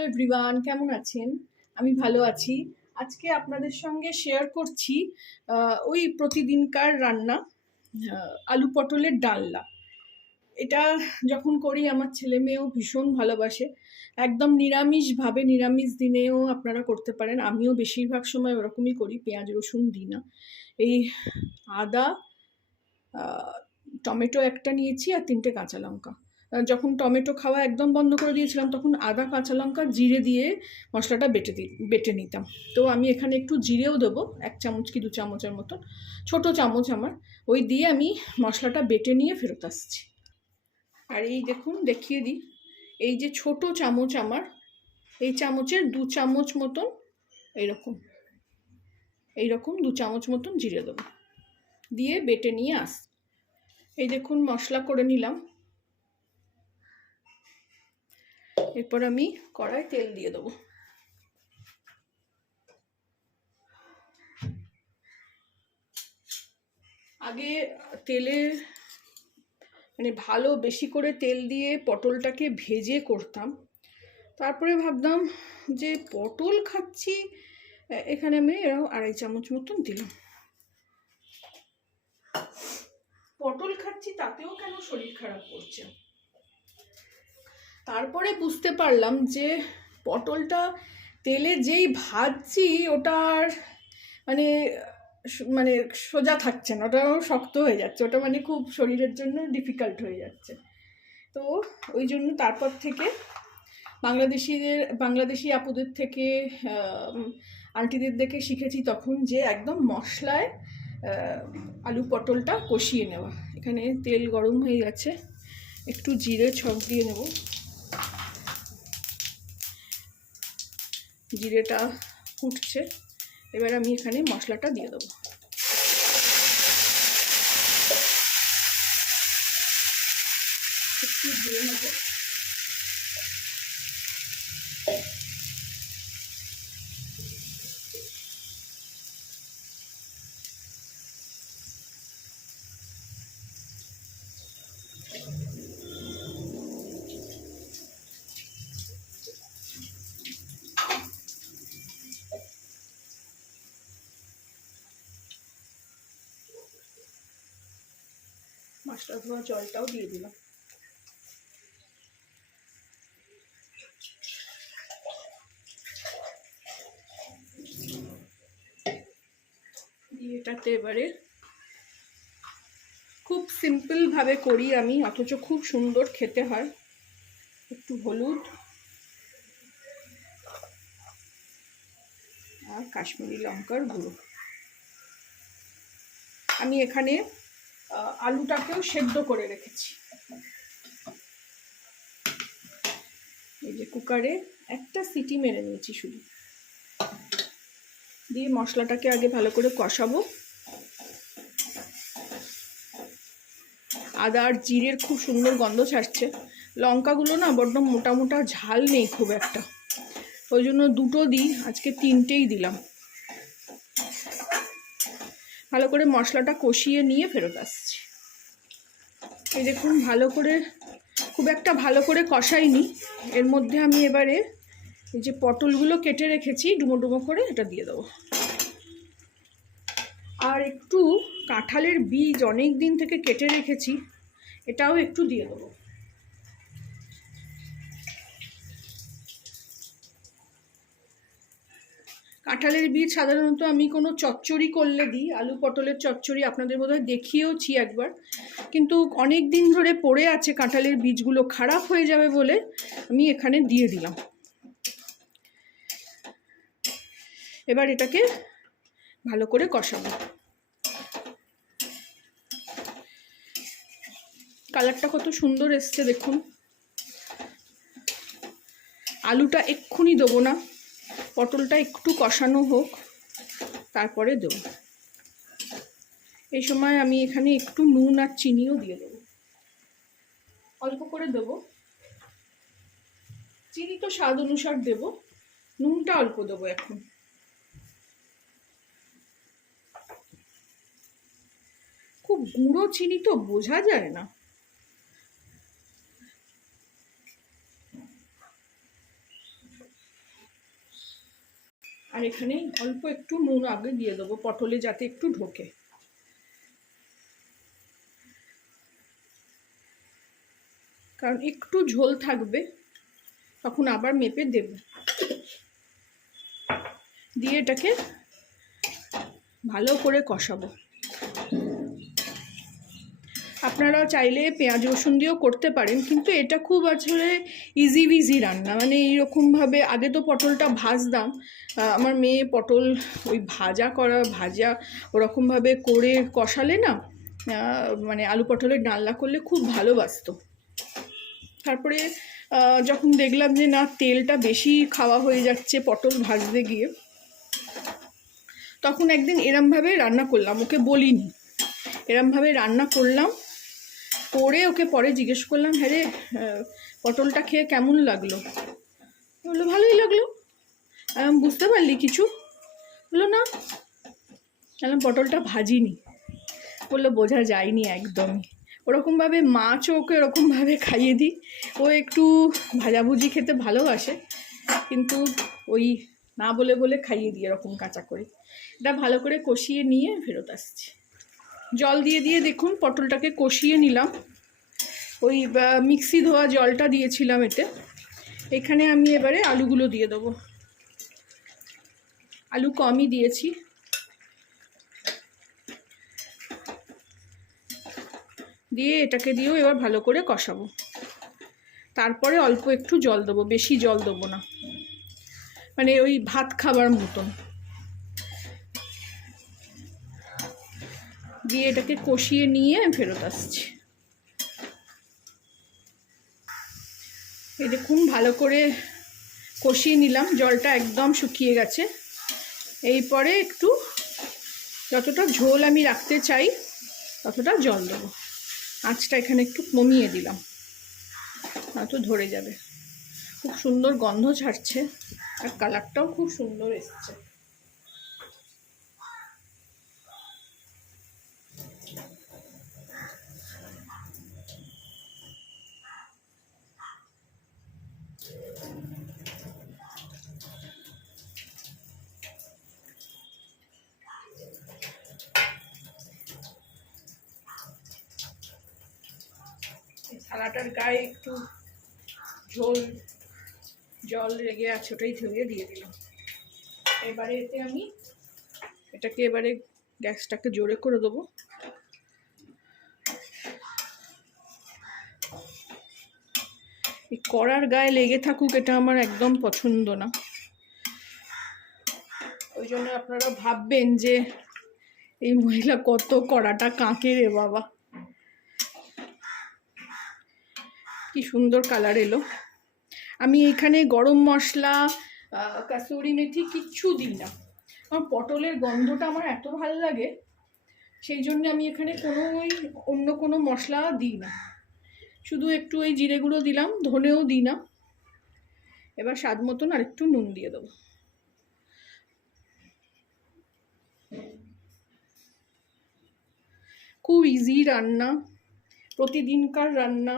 Hello everyone, কেমন আছেন? আমি ভালো আছি। আজকে আপনাদের সঙ্গে শেয়ার করছি ওই প্রতিদিনকার রান্না, আলু পটলের ডালনা। এটা যখন করি আমার ছেলে মেয়েও ভীষণ ভালোবাসে। একদম নিরামিষভাবে, নিরামিষ দিনেও আপনারা করতে পারেন। আমিও বেশিরভাগ সময় ওরকমই করি, পেঁয়াজ রসুন দিই না। এই আদা, টমেটো একটা নিয়েছি আর 3টে কাঁচা লঙ্কা। যখন টমেটো খাওয়া একদম বন্ধ করে দিয়েছিলাম তখন আদা, কাঁচা লঙ্কা, জিরে দিয়ে মশলাটা বেটে নিতাম। তো আমি এখানে একটু জিরেও দেবো, 1 চামচ কি 2 চামচের মতো, ছোট চামচ আমার। ওই দিয়ে আমি মশলাটা বেটে নিয়ে ফেরত আসছি। আর এই দেখুন, দেখিয়ে দিই, এই যে ছোট চামচ আমার, এই চামচের 2 চামচ মতন এইরকম 2 চামচ মতন জিরে দেবো, দিয়ে বেটে নিয়ে আস। এই দেখুন মশলা করে নিলাম। এরপর আমি কড়াই তেল দিয়ে দেবো। আগে তেলে ভালো বেশি করে তেল দিয়ে পটলটাকে ভেজে করতাম। তারপরে ভাবলাম যে পটল খাচ্ছি, এখানে আমি এরকম 2.5 চামচ মতন দিলাম। পটল খাচ্ছি তাতেও কেন শরীর খারাপ করছে। তারপরে বুঝতে পারলাম যে পটলটা তেলে যেই ভাজছি ওটার মানে সোজা থাকছে না, ওটাও শক্ত হয়ে যাচ্ছে, ওটা খুব শরীরের জন্য ডিফিকাল্ট হয়ে যাচ্ছে। তো ওই জন্য তারপর থেকে বাংলাদেশি আপুদের থেকে, আন্টিদের দেখে শিখেছি তখন যে একদম মশলায় আলু পটলটা কষিয়ে নেওয়া। এখানে তেল গরম হয়ে গেছে, একটু জিরে ছক দিয়ে নেব। জিরেটা ফুটছে, এবার আমি এখানে মশলাটা দিয়ে দেবো। একটু দিয়ে নেব। মশলা ধোয়া জলটাও দিয়ে দিলাম। এটাতে এবারে খুব সিম্পলভাবে করি আমি, অথচ খুব সুন্দর খেতে হয়। একটু হলুদ আর কাশ্মীরি লঙ্কার গুঁড়ো। আমি এখানে আলুটাকেও সেদ্ধ করে রেখেছি। এই যে কুকারে একটা সিটি মেরে নিয়েছি শুধু, দিয়ে মশলাটাকে আগে ভালো করে কষাবো। আদা আর জিরের খুব সুন্দর গন্ধ ছাড়ছে। লঙ্কাগুলো না বড্ড মোটা মোটা, ঝাল নেই খুব একটা, ওই জন্য 2টো দিই, আজকে 3টেই দিলাম। ভালো করে মশলাটা কষিয়ে নিয়ে ফেরত আসছি। এই দেখুন খুব একটা ভালো করে কষাইনি। এর মধ্যে আমি এবারে এই যে পটলগুলো কেটে রেখেছি ডুমো ডুমো করে, এটা দিয়ে দেবো। আর একটু কাঁঠালের বীজ অনেক দিন থেকে কেটে রেখেছি, এটাও একটু দিয়ে দেবো। কাঁঠালের বীজ সাধারণত আমি কোনো চচ্চড়ি করলে দিই, আলু পটলের চচ্চড়ি, আপনাদের বোধহয় দেখিয়েওছি একবার, কিন্তু অনেক দিন ধরে পড়ে আছে কাঁঠালের বীজগুলো, খারাপ হয়ে যাবে বলে আমি এখানে দিয়ে দিলাম। এবার এটাকে ভালো করে কষাবো। কালারটা কত সুন্দর এসছে দেখুন। আলুটা এক্ষুনি দেবো না, পটলটা একটু কষানো হোক, তারপরে দেবো। এই সময় আমি এখানে একটু নুন আর চিনিও দিয়ে দেবো, অল্প করে দেবো। চিনি তো স্বাদ অনুসার দেবো, নুনটা অল্প দেবো এখন। খুব গুঁড়ো চিনি তো বোঝা যায় না। আর এখানে অল্প একটু নুন আগে দিয়ে দেবো পটলে, যাতে একটু ঢোকে। কারণ একটু ঝোল থাকবে, তখন আবার মেপে দেব। দিয়ে এটাকে ভালো করে কষাবো। আপনারা চাইলে পেঁয়াজ রসুন দিয়েও করতে পারেন, কিন্তু এটা খুব আসলে ইজি রান্না। মানে এইরকমভাবে আগে তো পটলটা ভাজতাম, আমার মেয়ে পটল ওই ভাজা ওরকমভাবে করে কষালে না, মানে আলু পটলের ডালনা করলে খুব ভালোবাসতো। তারপরে যখন দেখলাম যে না, তেলটা বেশি খাওয়া হয়ে যাচ্ছে পটল ভাজতে গিয়ে, তখন একদিন এরমভাবে রান্না করলাম, ওকে বলিনি, এরমভাবে রান্না করলাম। করে ওকে পরে জিজ্ঞেস করলাম, হ্যাঁ রে পটলটা খেয়ে কেমন লাগলো? বললো ভালোই লাগলো। বুঝতে পারলি কিছু? বললো না। পটলটা ভাজিনি। বললো বোঝা যায়নি একদমই। ওরকমভাবে মাছও ওকে ওরকমভাবে খাইয়ে দিই। ও একটু ভাজাভুজি খেতে ভালোবাসে, কিন্তু ওই না বলে বলে খাইয়ে দিই এরকম কাঁচা করে। এটা ভালো করে কষিয়ে নিয়ে ফেরত আসছি। জল দিয়ে দিয়ে দেখুন পটলটাকে কষিয়ে নিলাম। ওই মিক্সি ধোয়া জলটা দিয়েছিলাম এতে। এখানে আমি এবারে আলুগুলো দিয়ে দেবো। আলু কমই দিয়েছি। দিয়ে এটাকে দিয়েও এবার ভালো করে কষাবো। তারপরে অল্প একটু জল দেবো, বেশি জল দেবো না, মানে ওই ভাত খাবার মতন। দিয়ে এটাকে কষিয়ে নিয়ে ফেরত আসছি। এই দেখুন ভালো করে কষিয়ে নিলাম, জলটা একদম শুকিয়ে গেছে। এরপরে একটু যতটা ঝোল আমি রাখতে চাই ততটা জল দেবো। আঁচটা এখানে একটু কমিয়ে দিলাম, নয়তো ধরে যাবে। খুব সুন্দর গন্ধ ছাড়ছে, আর কালারটাও খুব সুন্দর এসছে। থালাটার গায়ে একটু জল লেগে আছে, ওটাই ধুয়ে দিয়ে দিলাম। এবারে এতে আমি এটাকে এবারে গ্যাসটাকে জোরে করে দেবো। এই কড়ার গায়ে লেগে থাকুক, এটা আমার একদম পছন্দ না। ওই জন্য আপনারা ভাববেন যে এই মহিলা কত কড়াটা কাঁকে রে বাবা। কি সুন্দর কালার এলো। আমি এখানে গরম মশলা, কাসুরি মেথি কিচ্ছু দিই না। আমার পটলের গন্ধটা আমার এত ভালো লাগে, সেই জন্য আমি এখানে অন্য কোনো মশলা দিই না। শুধু একটু ওই জিরে গুঁড়ো দিলাম, ধনেও দিই না। এবার স্বাদ মতন আর একটু নুন দিয়ে দেবো। খুব ইজি রান্না, প্রতিদিনকার রান্না।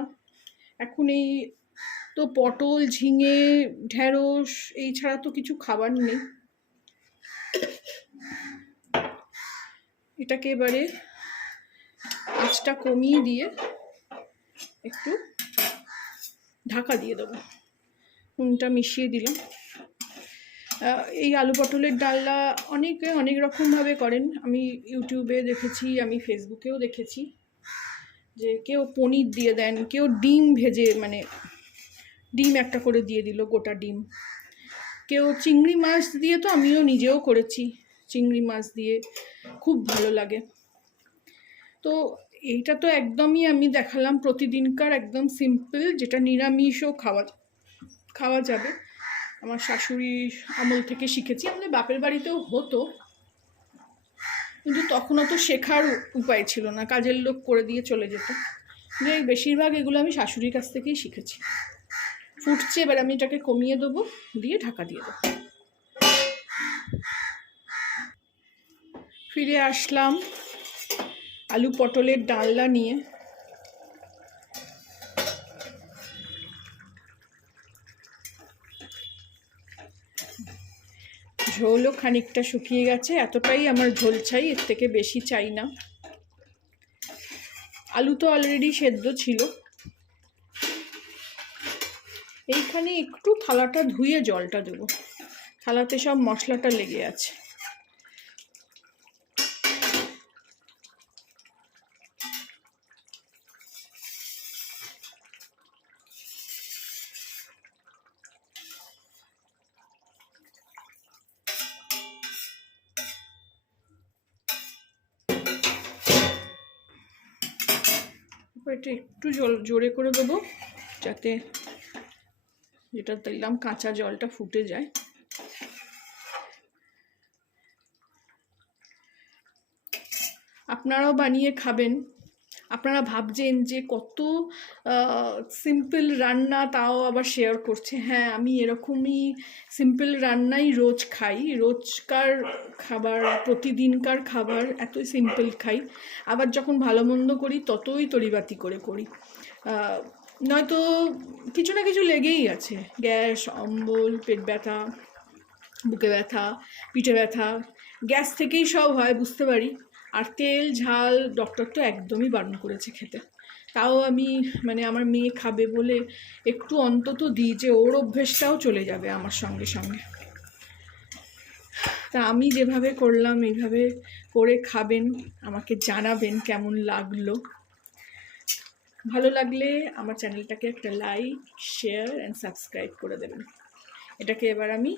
এখন এই তো পটল, ঝিঙে, ঢেঁড়স এই ছাড়া তো কিছু খাবার নেই। এটাকে এবারে আঁচটা কমিয়ে দিয়ে একটু ঢাকা দিয়ে দেবো। নুনটা মিশিয়ে দিলাম। এই আলু পটলের ডালনা অনেকে অনেক রকমভাবে করেন। আমি ইউটিউবে দেখেছি, আমি ফেসবুকেও দেখেছি যে কেউ পনির দিয়ে দেন, কেউ ডিম ভেজে, মানে ডিম একটা করে দিয়ে দিল, গোটা ডিম। কেউ চিংড়ি মাছ দিয়ে, তো আমিও নিজেও করেছি চিংড়ি মাছ দিয়ে, খুব ভালো লাগে। তো এইটা তো একদমই আমি দেখালাম প্রতিদিনকার, একদম সিম্পল, যেটা নিরামিষও খাওয়া যাবে। আমার শাশুড়ির আমল থেকে শিখেছি। আমাদের বাপের বাড়িতেও হতো, কিন্তু তখন অত শেখার উপায় ছিল না, কাজের লোক করে দিয়ে চলে যেত। যে বেশিরভাগ এগুলো আমি শাশুড়ির কাছ থেকেই শিখেছি। ফুটছে, এবার আমি এটাকে কমিয়ে দেবো, দিয়ে ঢাকা দিয়ে দেবো। ফিরে আসলাম আলু পটলের ডালনা নিয়ে। ঝোলও খানিকটা শুকিয়ে গেছে, এতটাই আমার ঝোল চাই, এর থেকে বেশি চাই না। আলু তো অলরেডি সেদ্ধ ছিল। এইখানে একটু থালাটা ধুয়ে জলটা দেবো, থালাতে সব মশলাটা লেগে আছে। এটা একটু জল জোরে করে দেবো, যাতে যেটা দিলাম কাঁচা জলটা ফুটে যায়। আপনারাও বানিয়ে খাবেন। আপনারা ভাবছেন যে কত সিম্পল রান্না, তাও আবার শেয়ার করছে। হ্যাঁ, আমি এরকমই সিম্পল রান্নাই রোজ খাই, রোজকার খাবার, প্রতিদিনকার খাবার এতই সিম্পল খাই। আবার যখন ভালো মন্দ করি ততই তরিবাতি করে করি, নয়তো কিছু না কিছু লেগেই আছে। গ্যাস, অম্বল, পেট ব্যথা, বুকে ব্যথা, পিঠে ব্যথা, গ্যাস থেকেই সব হয় বুঝতে পারি। আর তেল ঝাল ডক্টর তো একদমই বারণ করেছে খেতে, তাও আমি মানে আমার মেয়ে খাবে বলে একটু অন্তত দিই, যে ওর অভ্যেসটাও চলে যাবে আমার সঙ্গে সঙ্গে। তা আমি যেভাবে করলাম এইভাবে করে খাবেন, আমাকে জানাবেন কেমন লাগলো। ভালো লাগলে আমার চ্যানেলটাকে একটা লাইক, শেয়ার অ্যান্ড সাবস্ক্রাইব করে দেবেন। এটাকে এবার আমি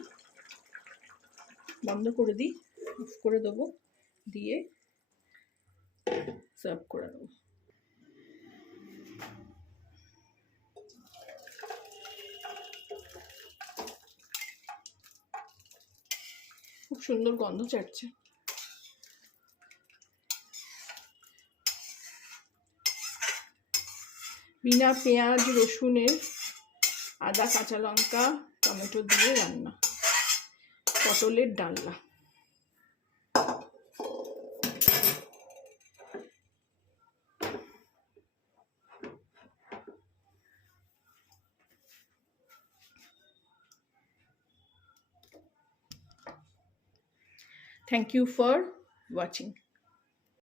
বন্ধ করে দিই, অফ করে দেবো, দিয়ে সার্ভ করে দেবো। খুব সুন্দর গন্ধ ছাড়ছে। বিনা পেঁয়াজ রসুনের, আদা কাঁচা লঙ্কা টমেটো দিয়ে রান্না, পটলের ডালনা। Thank you for watching.